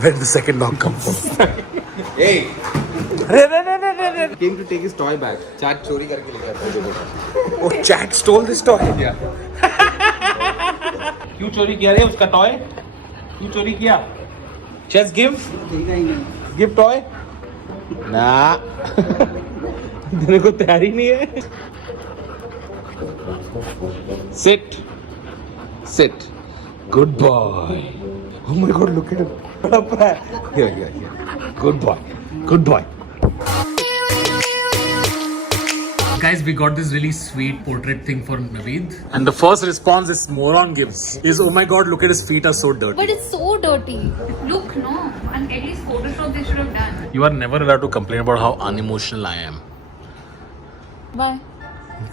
Where did the second dog come from? Hey, Hey. came to take his toy back. Chat चोरी करके ले गया था। Oh, Chad stole this toy. Yeah. क्यों चोरी किया रे उसका टॉय? क्यों चोरी किया? Just give. Give toy. ना. देने को तैयार ही नहीं है. Sit. Sit. Good boy. Oh my God! Look at him. Here. Good boy. Good boy. Guys, we got this really sweet portrait thing for Naveed. And the first response this moron gives is, oh my God, look at his feet are so dirty. But it's so dirty. Look, no. And at least Photoshop they should have done. You are never allowed to complain about how unemotional I am. Why?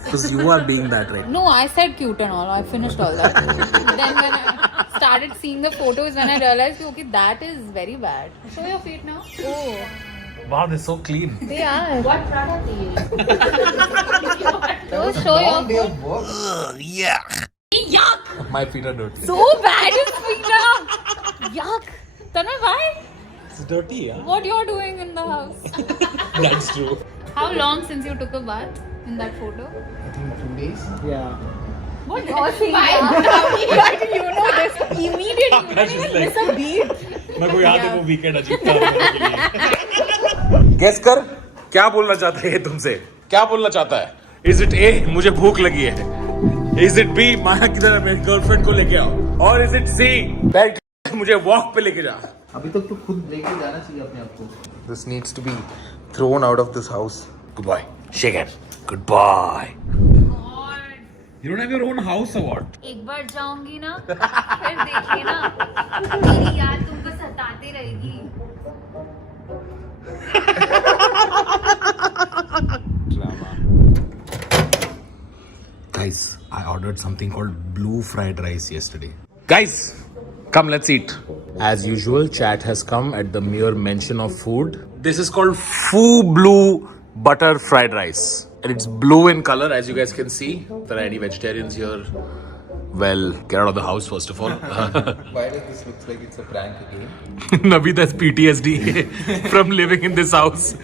Because you are being that right. No, I said cute and all. I finished all that. Then when I started seeing the photos, when I realized, okay, that is very bad. Show your feet now. Oh. Wow, they're so clean. They are. What product do you use? So show your foot. Yuck. Yuck! My feet are dirty. So bad his feet are. Yuck. Tanmay, why? It's dirty, yeah? What you're doing in the house? That's true. How long since you took a bath in that photo? I think 2 days. Yeah. What you're saying? Why did you know this? Immediately, you didn't even miss a beat. मैं को याद है वो weekend अजीब था। Guess कर क्या बोलना चाहता है ये तुमसे? क्या बोलना चाहता है? Is it A मुझे भूख लगी है? Is it B माया किधर है मेरी गर्लफ्रेंड को लेके आओ? Or is it C बैठ मुझे वॉक पे लेके जा? अभी तक तो खुद लेके जाना चाहिए अपने आप को। This needs to be thrown out of this house. Goodbye. Shake hands. Goodbye. You don't have your own house or what? एक बार जाऊंगी ना फिर देखिए ना मेरी याद तुमको सताती रहेगी. Guys, I ordered something called blue fried rice yesterday. Guys, come let's eat. As usual, chat has come at the mere mention of food. This is called Foo Blue Butter Fried Rice. And it's blue in color, as you guys can see. If there are any vegetarians here, well, get out of the house first of all. Why does this look like it's a prank again? Naveed has PTSD from living in this house.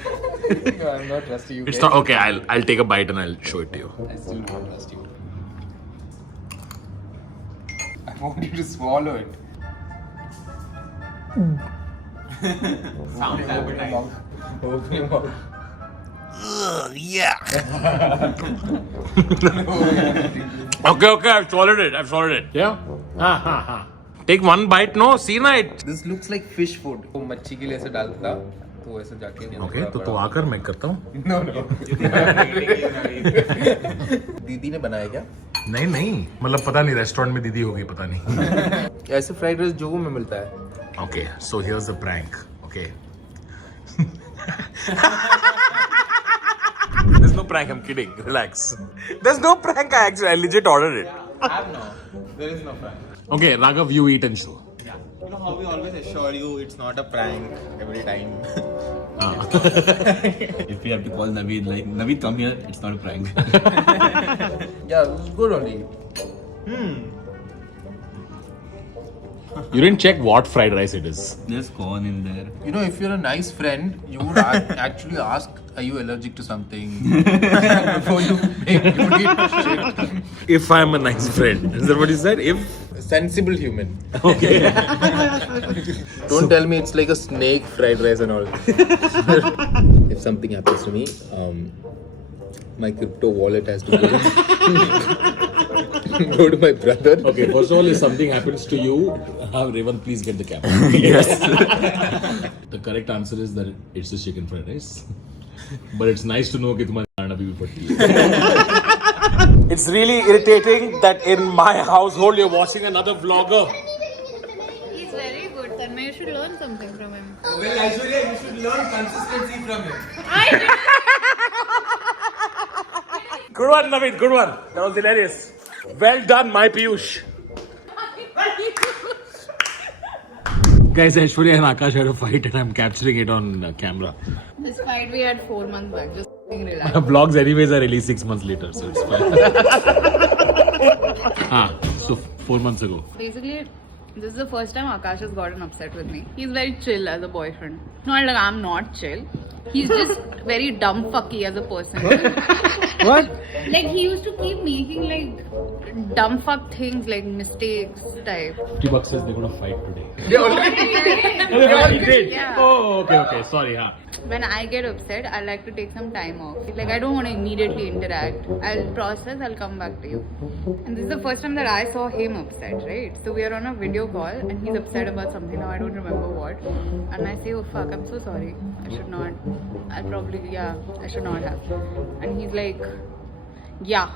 No, I'm not trusting you. It's guys. not okay. I'll take a bite and I'll show it to you. I still don't trust you. I want you to swallow it. Sounds appetizing. Open your mouth. Yeah. Okay. I've swallowed it. Yeah. Take one bite. No, see na it. This looks like fish food. वो मच्छी के लिए ऐसे डालता था, तो ऐसे जाके नहीं Okay, तो तू आकर मैं करता हूँ. No. दीदी ने बनाया क्या? नहीं. मतलब पता नहीं रेस्टोरेंट में दीदी होगी पता नहीं. ऐसे फ्राइड राइस जोगो में मिलता है. Okay, so here's the prank. Okay. There's no prank. I'm kidding. Relax. There's no prank. I legit ordered it. There is no prank. Okay, Raghav, you eat and show. Yeah. You know how we always assure you it's not a prank every time. If we have to call Naveed, like, Naveed, come here, it's not a prank. Yeah, it was good only. You didn't check what fried rice it is. There's corn in there. You know, if you're a nice friend, you would actually ask, are you allergic to something? Before you eat shit. If I'm a nice friend. Is that what you said? If? Sensible human. Okay. Don't tell me it's like a snake fried rice and all. If something happens to me, my crypto wallet has to go to my brother. Okay, first of all, if something happens to you, Revan, please get the camera. Yes. The correct answer is that it's a chicken fried rice. But it's nice to know that तुम्हारी गाना भी पड़ती है. It's really irritating that in my household you're watching another vlogger. He's very good. Tanmay, you should learn something from him. Well, Aishwarya, you should learn consistency from him. Good one, Naveed, good one. That was hilarious. Well done, my Piyush. Guys, Aishwarya and Akash had a fight and I'm capturing it on camera. This fight we had 4 months back. Just relax. Vlogs anyways are released 6 months later, so it's fine. So 4 months ago. Basically, This is the first time Akash has gotten upset with me. He's very chill as a boyfriend. Not like I'm not chill. He's just very dumb fucky as a person. What? Like he used to keep making like dumb fuck things like mistakes type. $50 says they're gonna fight today. They already did. Yeah. Oh, okay. Sorry, huh? When I get upset, I like to take some time off. Like I don't want to immediately interact. I'll process, I'll come back to you. And this is the first time that I saw him upset, right? So we are on a video call and he's upset about something. Now I don't remember what. And I say, oh fuck, I'm so sorry. I should not. I should not have. And he's like, yeah,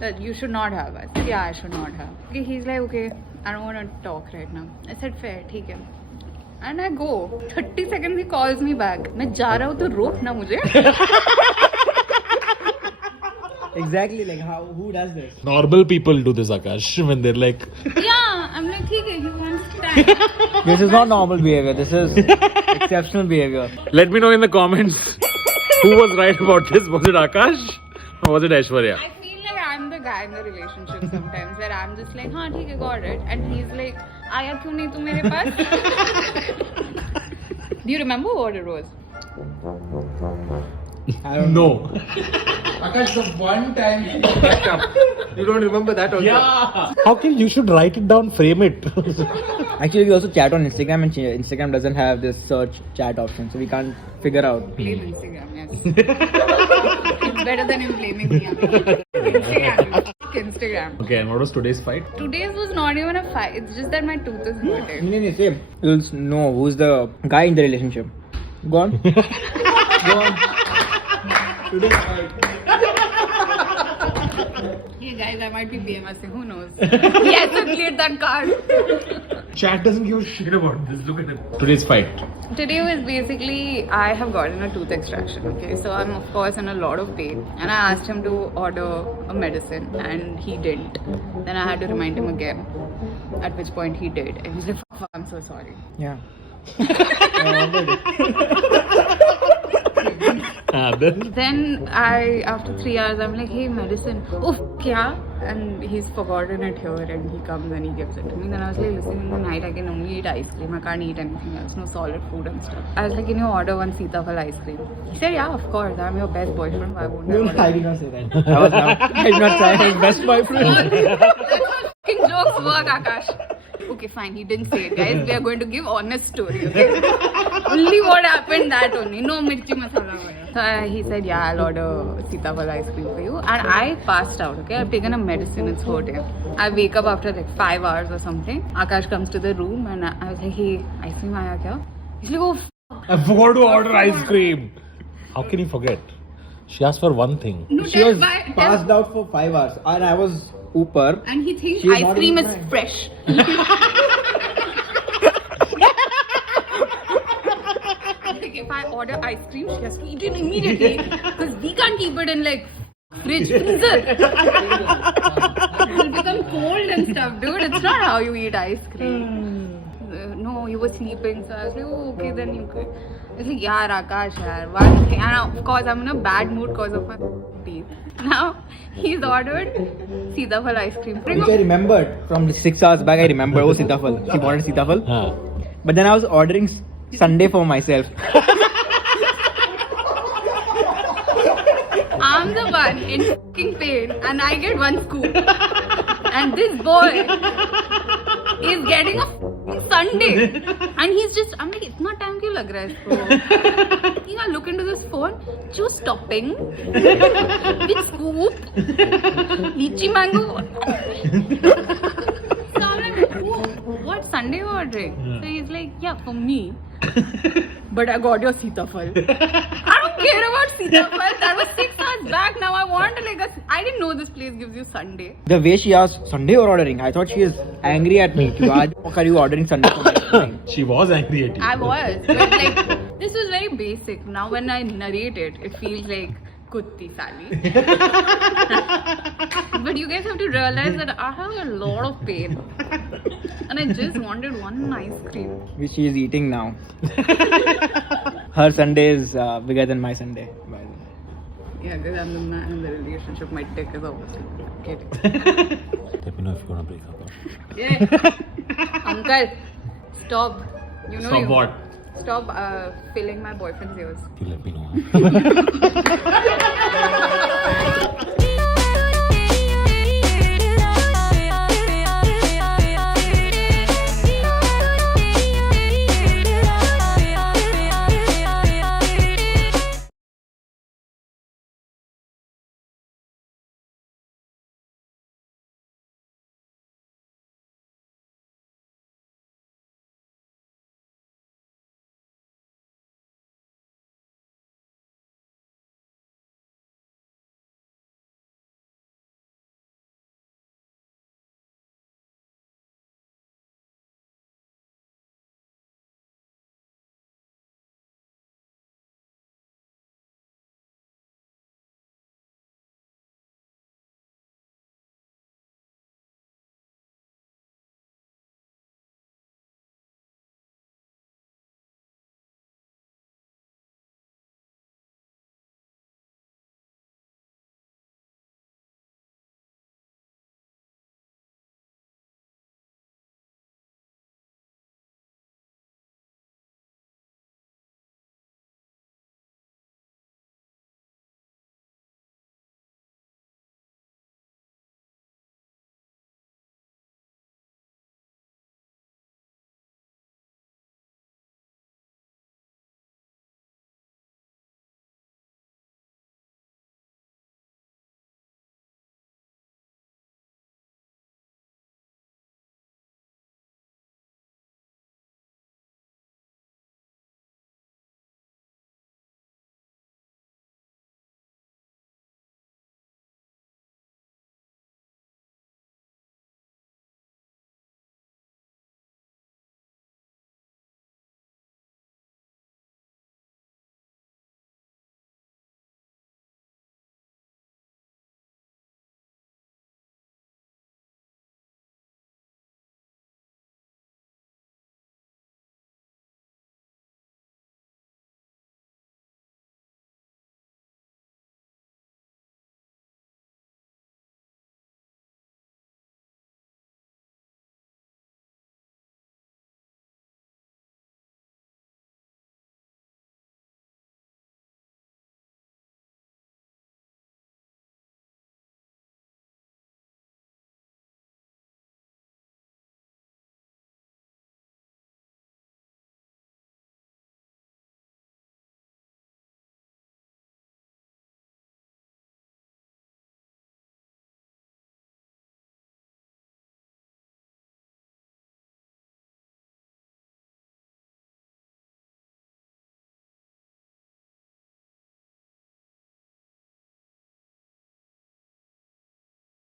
that you should not have. I said, yeah, I should not have. Okay, he's like, okay, I don't want to talk right now. I said, fair, ठीक है. And I go. 30 seconds he calls me back. मैं जा रहा हूँ तो रोक ना मुझे. Exactly, like who does this? Normal people do this, Akash, when they're like, Yeah, I'm like, ठीक है, he wants time. This is not normal behavior. This is exceptional behavior. let me know in the comments who was right about this. Was it Akash or was it Aishwarya? I feel like I'm the guy in the relationship sometimes where I'm just like, हाँ ठीक है, got it. And he's like, आया क्यों नहीं तू मेरे पास? Do you remember what it was? I don't No. Akash, the one time you fucked up. You don't remember that also? Yeah. How can you should write it down, frame it? Actually, we also chat on Instagram, and Instagram doesn't have this search chat option, so we can't figure out. Blame Instagram, yes. It's better than him blaming me. Instagram. Fuck Instagram. Okay, and what was today's fight? Today's was not even a fight. It's just that my tooth is hurting. No, same. You'll know who's the guy in the relationship. Go on. Go on. Today's fight. Yeah, guys, I might be PMSing. Who knows? Yes, I played that card. Chat doesn't give a shit about this. Look at it. Today's fight. Today was basically, I have gotten a tooth extraction, okay? So I'm of course in a lot of pain. And I asked him to order a medicine and he didn't. Then I had to remind him again. At which point he did. And he's like, fuck, I'm so sorry. Yeah. Then after 3 hours, I'm like, hey, medicine. Oof, kya? And he's forgotten it here and he comes and he gives it to me. Then I was like, listen, in the night I can only eat ice cream. I can't eat anything else, no solid food and stuff. I was like, can you order one Sitafal ice cream? He said, yeah, of course. I'm your best boyfriend. Why won't I order? I did not say that. I did not say his best boyfriend. Fucking jokes work, Akash. Okay, fine. He didn't say it, guys. We are going to give honest story, okay? Only what happened, that only. No mirchi masala. So he said, yeah, I'll order Sitafal ice cream for you. And I passed out, okay? I've taken a medicine. It's hurting. I wake up after like 5 hours or something. Akash comes to the room and I was like, hey, ice cream aaya kya? He's like, oh, I forgot to order ice cream. How can you forget? She asked for one thing. no, She was passed out for 5 hours, and I was upar. And he thinks She is ice not cream even is trying. fresh. Like if I order ice cream, she has to eat it immediately because we can't keep it in like fridge, freezer. It'll become cold and stuff, dude. It's not how you eat ice cream. No, you were sleeping, so I was like, oh, okay, then you could. I was like, yeah, Akash, yaar, one thing. And of course, I'm in a bad mood because of my teeth. Now, he's ordered Sitafal ice cream. Which I remembered from 6 hours back. I remember, oh, Sitafal. He wanted Sitafal. Huh. But then I was ordering Sunday for myself. I'm the one in fucking pain and I get one scoop. And this boy is getting a Sunday. And he's just, I'm like, itna time kyun lag raha hai isko? I look into this phone, choose topping, with scoop, lychee mango. So I'm like, oh, what Sunday you ordering? So he's like, yeah, for me. But I got your Sitafal. I don't care about Sitafal. That was 6 hours back. Now I want like I didn't know this place gives you Sunday. The way she asked Sunday or ordering, I thought she is angry at me. Why are you ordering Sunday for me? She was angry at you. I was. But like, this was very basic. Now when I narrate it, it feels like Kutti Sally. But you guys have to realize that I have a lot of pain. And I just wanted one ice cream. Which she is eating now. Her Sunday is bigger than my Sunday, by the way. Yeah, because I'm the man in the relationship. My dick is obviously. I'm kidding. Let me know if you want to break up. Yeah. Uncle, stop. You know Stop you. what? Stop filling my boyfriend's ears. You let me know.